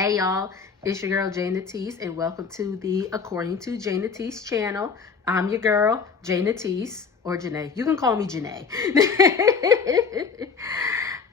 Hey y'all, it's your girl Jay Natisse, and welcome to the According to Jay Natisse channel. I'm your girl, Jay Natisse, or Janae. You can call me Janae.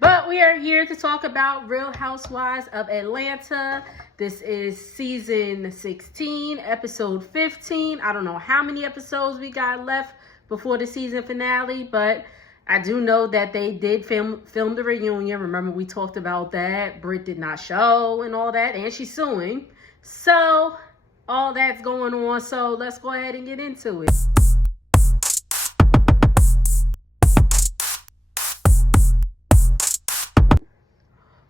But we are here to talk about Real Housewives of Atlanta. This is season 16, episode 15. I don't know how many episodes we got left before the season finale, but I do know that they did film the reunion. Remember, we talked about that. Britt did not show and all that, and she's suing. So, all that's going on. So, let's go ahead and get into it.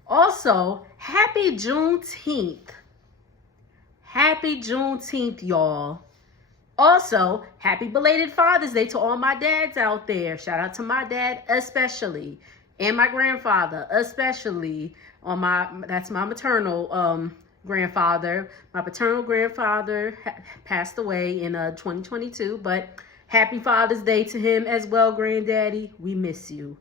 Also, happy Juneteenth. Happy Juneteenth, y'all. Also, happy belated Father's Day to all my dads out there. Shout out to my dad especially, and my grandfather especially. That's my maternal grandfather. My paternal grandfather passed away in 2022, but happy Father's Day to him as well, Granddaddy. We miss you.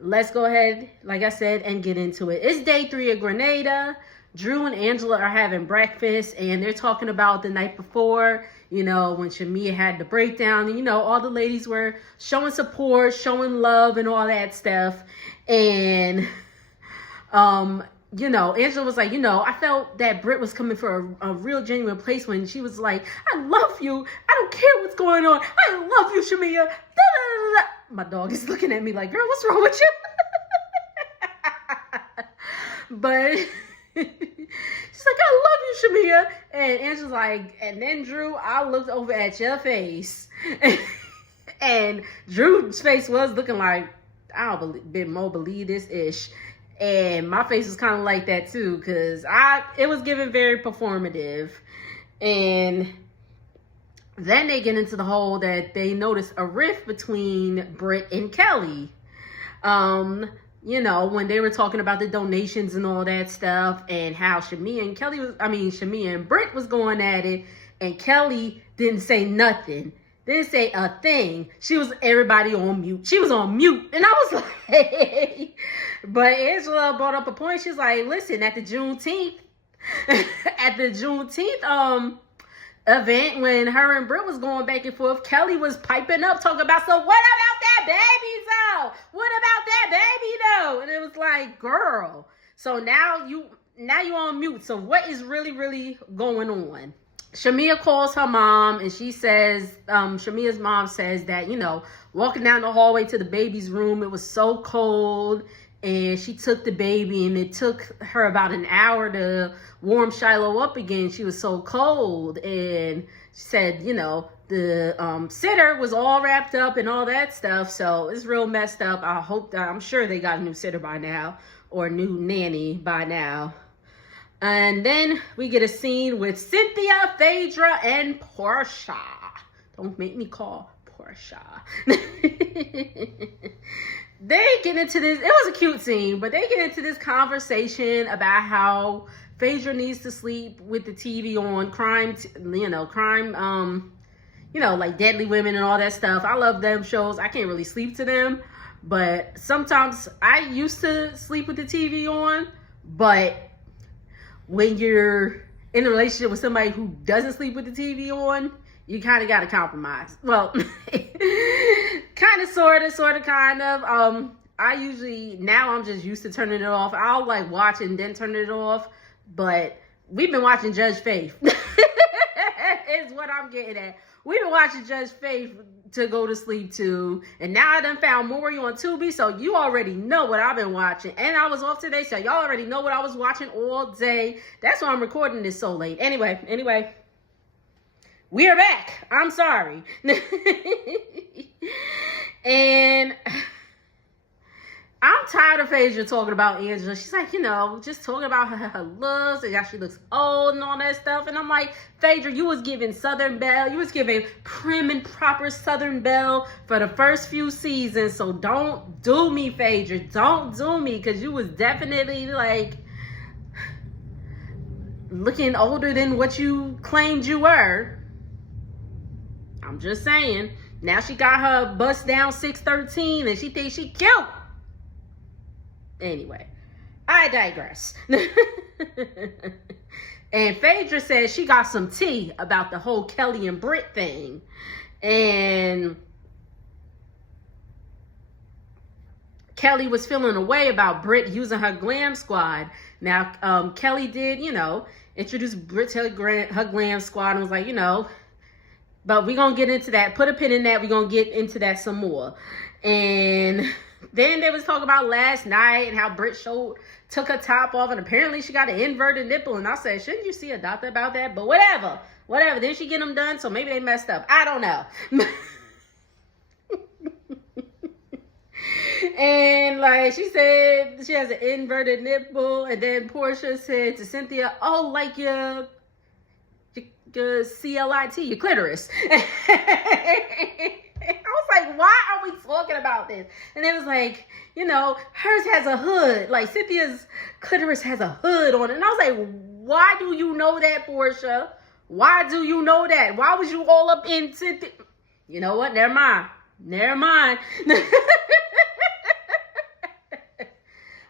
Let's go ahead, like I said, and get into it. It's day 3 of Grenada. Drew and Angela are having breakfast, and they're talking about the night before, you know, when Shamia had the breakdown, and, you know, all the ladies were showing support, showing love, and all that stuff. And, you know, Angela was like, you know, I felt that Britt was coming for a real genuine place when she was like, I love you. I don't care what's going on. I love you, Shamia. Da, da, da, da. My dog is looking at me like, girl, what's wrong with you? But she's like, I love you, Shamia. And Angela's like, and then Drew, I looked over at your face. And Drew's face was looking like, I don't believe this ish. And my face was kind of like that too, because it was given very performative. And then they get into the whole that they notice a rift between Britt and Kelly. You know, when they were talking about the donations and all that stuff, and how Shamia and Britt was going at it, and Kelly didn't say nothing. Didn't say a thing. Everybody on mute. She was on mute. And I was like, but Angela brought up a point. She's like, listen, at the Juneteenth event, when her and Britt was going back and forth, Kelly was piping up, talking about, so what about that baby though? What about that baby though? And it was like, girl, so now you on mute. So what is really going on? Shamia calls her mom, and she says, Shamia's mom says that, you know, walking down the hallway to the baby's room, it was so cold, and she took the baby, and it took her about an hour to warm Shiloh up again. She was so cold. And she said, you know, the sitter was all wrapped up and all that stuff. So it's real messed up. I'm sure they got a new sitter by now, or a new nanny by now. And then we get a scene with Cynthia, Phaedra, and Portia. Don't make me call Portia. They get into this, it was a cute scene, but they get into this conversation about how Phaedra needs to sleep with the TV on, like Deadly Women and all that stuff. I love them shows. I can't really sleep to them, but sometimes I used to sleep with the TV on. But when you're in a relationship with somebody who doesn't sleep with the TV on, you kind of got to compromise. Well, kind of, sort of. Now I'm just used to turning it off. I'll like watch and then turn it off. But we've been watching Judge Faith. Is what I'm getting at. We've been watching Judge Faith to go to sleep to. And now I done found Maury on Tubi. So you already know what I've been watching. And I was off today. So y'all already know what I was watching all day. That's why I'm recording this so late. Anyway. We are back. I'm sorry. And I'm tired of Phaedra talking about Angela. She's like, you know, just talking about her looks and how she looks old and all that stuff. And I'm like, Phaedra, you was giving Southern Belle. You was giving prim and proper Southern Belle for the first few seasons. So don't do me, Phaedra. Don't do me, because you was definitely like looking older than what you claimed you were. I'm just saying. Now she got her bust down 613 and she thinks she cute. Anyway, I digress. And Phaedra says she got some tea about the whole Kelly and Britt thing. And Kelly was feeling a way about Britt using her glam squad. Now, Kelly did, introduce Britt to her glam squad and was like, but we're going to get into that. Put a pin in that. We're going to get into that some more. And then they was talking about last night and how Britt took her top off, and apparently she got an inverted nipple. And I said, shouldn't you see a doctor about that? But whatever. Didn't she get them done? So maybe they messed up. I don't know. And like she said, she has an inverted nipple. And then Portia said to Cynthia, oh, like your CLIT, your clitoris. I was like, why are we talking about this? And it was like, hers has a hood. Like Cynthia's clitoris has a hood on it. And I was like, why do you know that, Portia? Why do you know that? Why was you all up in Cynthia? You know what? Never mind.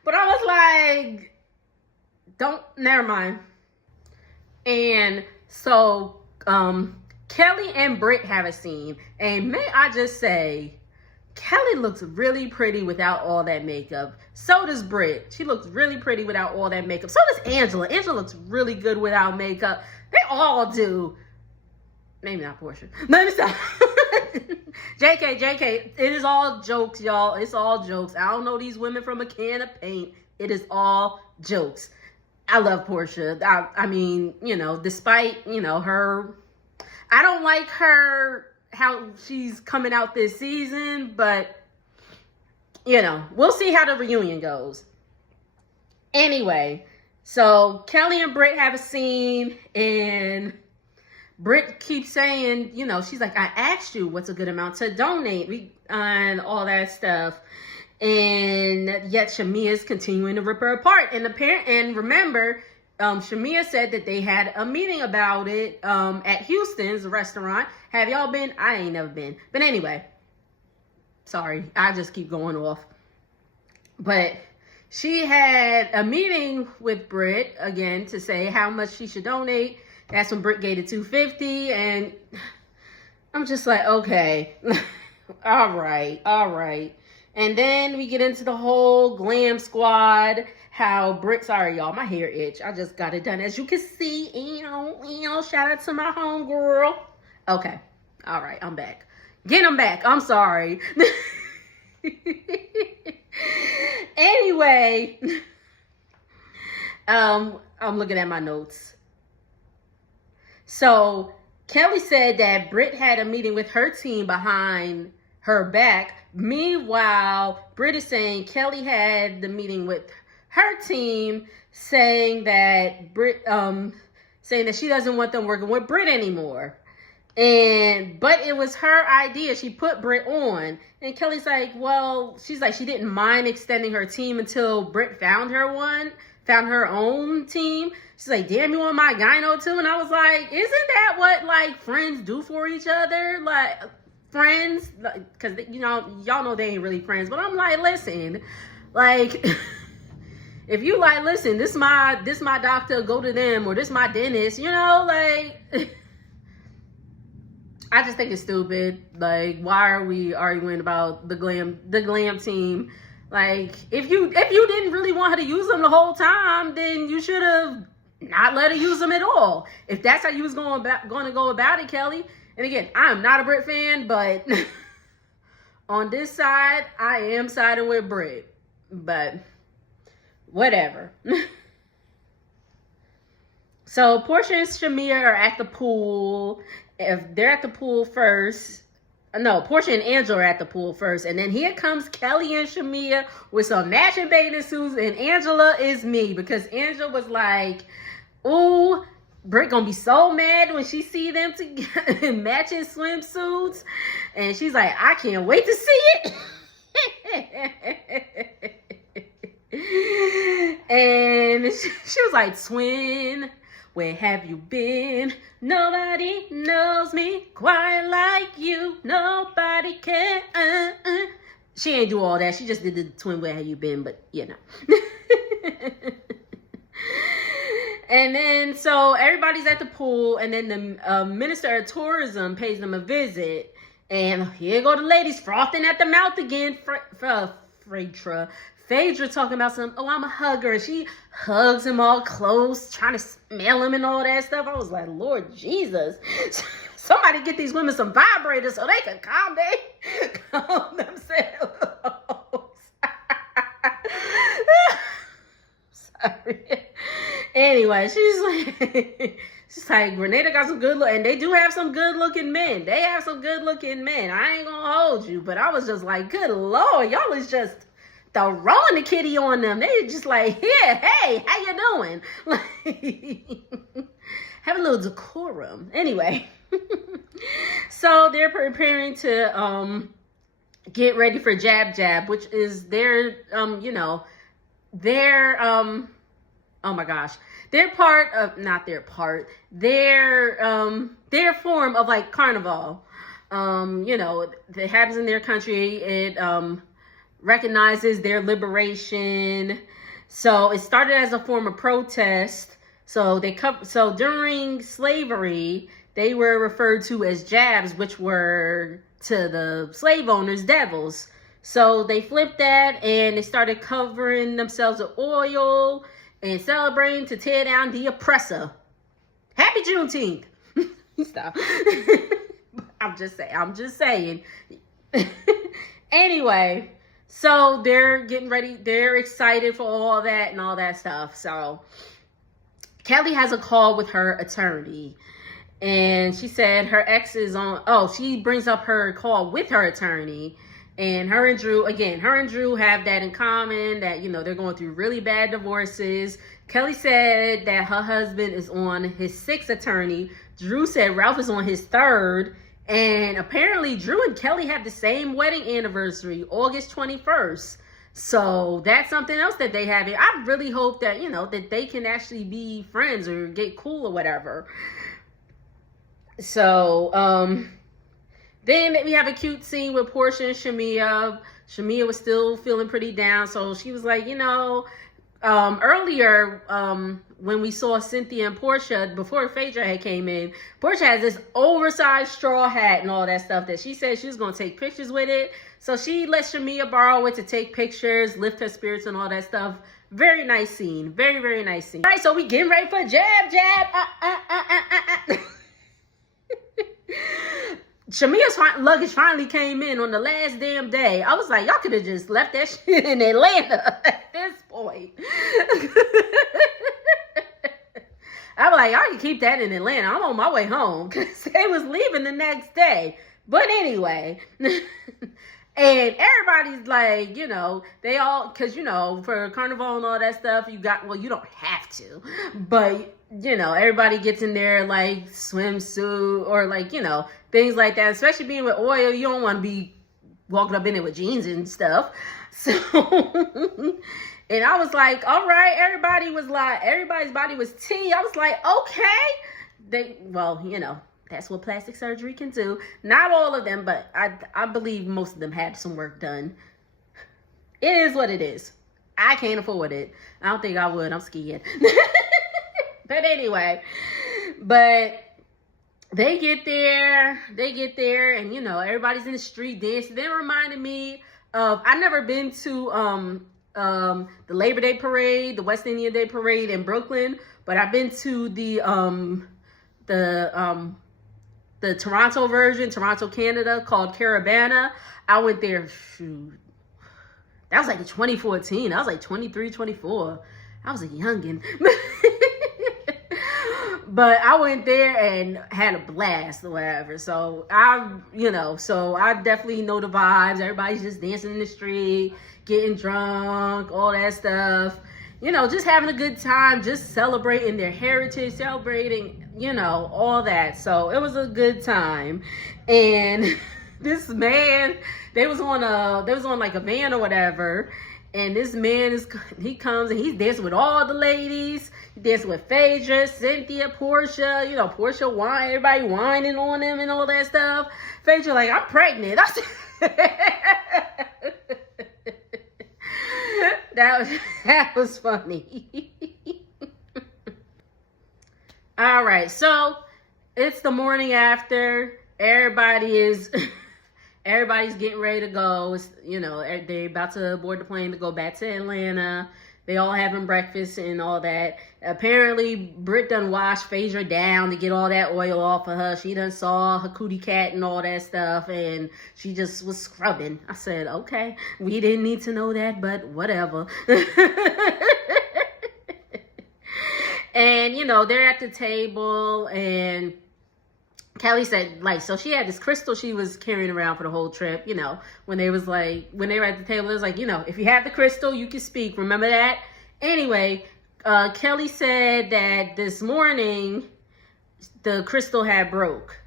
But I was like, never mind. And so, Kelly and Britt have a scene. And may I just say, Kelly looks really pretty without all that makeup. So does Britt. She looks really pretty without all that makeup. So does Angela. Angela looks really good without makeup. They all do. Maybe not Portia. Let me stop. JK. It is all jokes, y'all. It's all jokes. I don't know these women from a can of paint. It is all jokes. I love Portia. I mean, despite, her, I don't like her, how she's coming out this season, but, we'll see how the reunion goes. Anyway, so Kelly and Britt have a scene, and Britt keeps saying, she's like, I asked you what's a good amount to donate and all that stuff. And yet Shamia's continuing to rip her apart. And remember, Shamia said that they had a meeting about it at Houston's restaurant. Have y'all been? I ain't never been. But anyway, sorry, I just keep going off. But she had a meeting with Britt again to say how much she should donate. That's when Britt gave it $250, and I'm just like, okay, all right. And then we get into the whole glam squad. How Britt, sorry y'all, my hair itch. I just got it done. As you can see, shout out to my homegirl. Okay, all right, I'm back. Get him back. I'm sorry. Anyway, I'm looking at my notes. So Kelly said that Britt had a meeting with her team behind her back. Meanwhile, Britt is saying Kelly had the meeting with her team, saying that she doesn't want them working with Britt anymore. But it was her idea. She put Britt on. And Kelly's like, she's like, she didn't mind extending her team until Britt found her own team. She's like, damn, you want my gyno too? And I was like, isn't that what like friends do for each other? Like friends, because y'all know they ain't really friends. But I'm like, listen, like if you like, listen, this my doctor, go to them, or this my dentist, like I just think it's stupid. Like, why are we arguing about the glam team? Like, if you didn't really want her to use them the whole time, then you should have not let her use them at all. If that's how you was going to go about it, Kelly. And again, I'm not a Britt fan, but on this side, I am siding with Britt. But whatever. So Portia and Shamia are at the pool. If they're at the pool first, no, Portia and Angela are at the pool first. And then here comes Kelly and Shamia with some matching bathing suits. And Angela is me, because Angela was like, ooh, Britt gonna be so mad when she see them together in matching swimsuits. And she's like, I can't wait to see it. And she was like, twin, where have you been? Nobody knows me quite like you. Nobody can. She ain't do all that. She just did the twin, where have you been? But, And then, so everybody's at the pool, and then the Minister of Tourism pays them a visit. And here go the ladies frothing at the mouth again. Phaedra talking about I'm a hugger. She hugs him all close, trying to smell him and all that stuff. I was like, Lord Jesus. Somebody get these women some vibrators so they can calm themselves. Sorry. Anyway, she's like, Grenada got some good look, and they do have some good looking men. They have some good looking men. I ain't gonna hold you, but I was just like, good Lord, y'all is just throwing the kitty on them. They just like, yeah, hey, how you doing? Like, have a little decorum. Anyway, so they're preparing to get ready for Jab Jab, which is their oh my gosh, their form of like carnival. That happens in their country. It recognizes their liberation. So it started as a form of protest. So during slavery, they were referred to as jabs, which were to the slave owners devils. So they flipped that and they started covering themselves with oil and celebrating to tear down the oppressor. Happy Juneteenth. Stop. I'm just saying. Anyway, so they're getting ready. They're excited for all that and all that stuff. So Kelly has a call with her attorney. And she said her ex is on. She brings up her call with her attorney. And her and Drew have that in common, that, they're going through really bad divorces. Kelly said that her husband is on his 6th attorney. Drew said Ralph is on his 3rd. And apparently Drew and Kelly have the same wedding anniversary, August 21st. So that's something else that they have. I really hope that, that they can actually be friends or get cool or whatever. So, then we have a cute scene with Portia and Shamia. Shamia was still feeling pretty down. So she was like, earlier when we saw Cynthia and Portia, before Phaedra had came in, Portia has this oversized straw hat and all that stuff that she said she was going to take pictures with it. So she let Shamia borrow it to take pictures, lift her spirits and all that stuff. Very nice scene. Very, very nice scene. All right, so we getting ready for Jab Jab. Shamia's luggage finally came in on the last damn day. I was like, y'all could have just left that shit in Atlanta at this point. I was like, y'all can keep that in Atlanta. I'm on my way home because they was leaving the next day. But anyway, and everybody's like, they all, because, for Carnival and all that stuff, you don't have to. But, everybody gets in there like swimsuit or like, things like that. Especially being with oil, you don't want to be walking up in it with jeans and stuff. So, and I was like, all right, everybody's body was tea. I was like, okay. That's what plastic surgery can do. Not all of them, but I believe most of them had some work done. It is what it is. I can't afford it. I don't think I would. I'm scared. But anyway, they get there, and everybody's in the street dancing. They reminded me of, I've never been to the Labor Day parade, the West Indian Day parade in Brooklyn, but I've been to the Toronto version, Toronto, Canada, called Caravana. I went there, that was like in 2014. I was like 23, 24. I was a youngin'. But I went there and had a blast or whatever. So I definitely know the vibes. Everybody's just dancing in the street, getting drunk, all that stuff. Just having a good time, just celebrating their heritage, celebrating, all that. So it was a good time. And this man, they was on like a van or whatever. And this man he comes and he's dancing with all the ladies. He dancing with Phaedra, Cynthia, Portia. Portia everybody whining on him and all that stuff. Phaedra like, I'm pregnant. That was funny. All right, so it's the morning after. Everybody's getting ready to go. It's, they're about to board the plane to go back to Atlanta. They all having breakfast and all that. Apparently, Britt done washed Phaedra down to get all that oil off of her. She done saw her cootie cat and all that stuff, and she just was scrubbing. I said, okay, we didn't need to know that, but whatever. And, they're at the table, and Kelly said, so she had this crystal she was carrying around for the whole trip, when they were at the table, it was like, if you have the crystal, you can speak. Remember that? Anyway, Kelly said that this morning, the crystal had broke.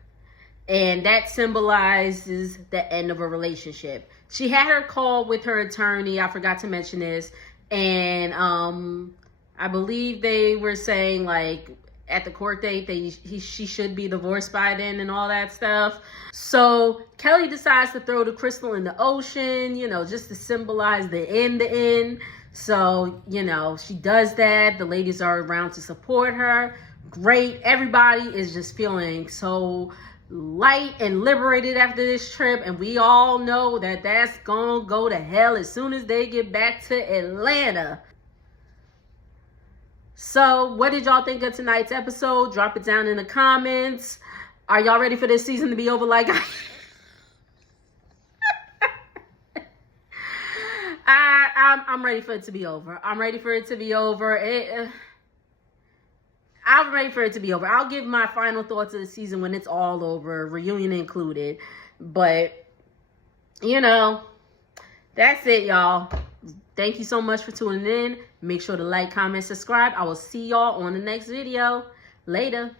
And that symbolizes the end of a relationship. She had her call with her attorney. I forgot to mention this. And I believe they were saying, at the court date, she should be divorced by then and all that stuff. So Kelly decides to throw the crystal in the ocean, just to symbolize the end. So, she does that. The ladies are around to support her. Great. Everybody is just feeling so light and liberated after this trip. And we all know that that's going to go to hell as soon as they get back to Atlanta. So, what did y'all think of tonight's episode? Drop it down in the comments. Are y'all ready for this season to be over like I'm ready for it to be over. I'm ready for it to be over. I'm ready for it to be over. I'll give my final thoughts of the season when it's all over, reunion included. But, that's it, y'all. Thank you so much for tuning in. Make sure to like, comment, subscribe. I will see y'all on the next video. Later.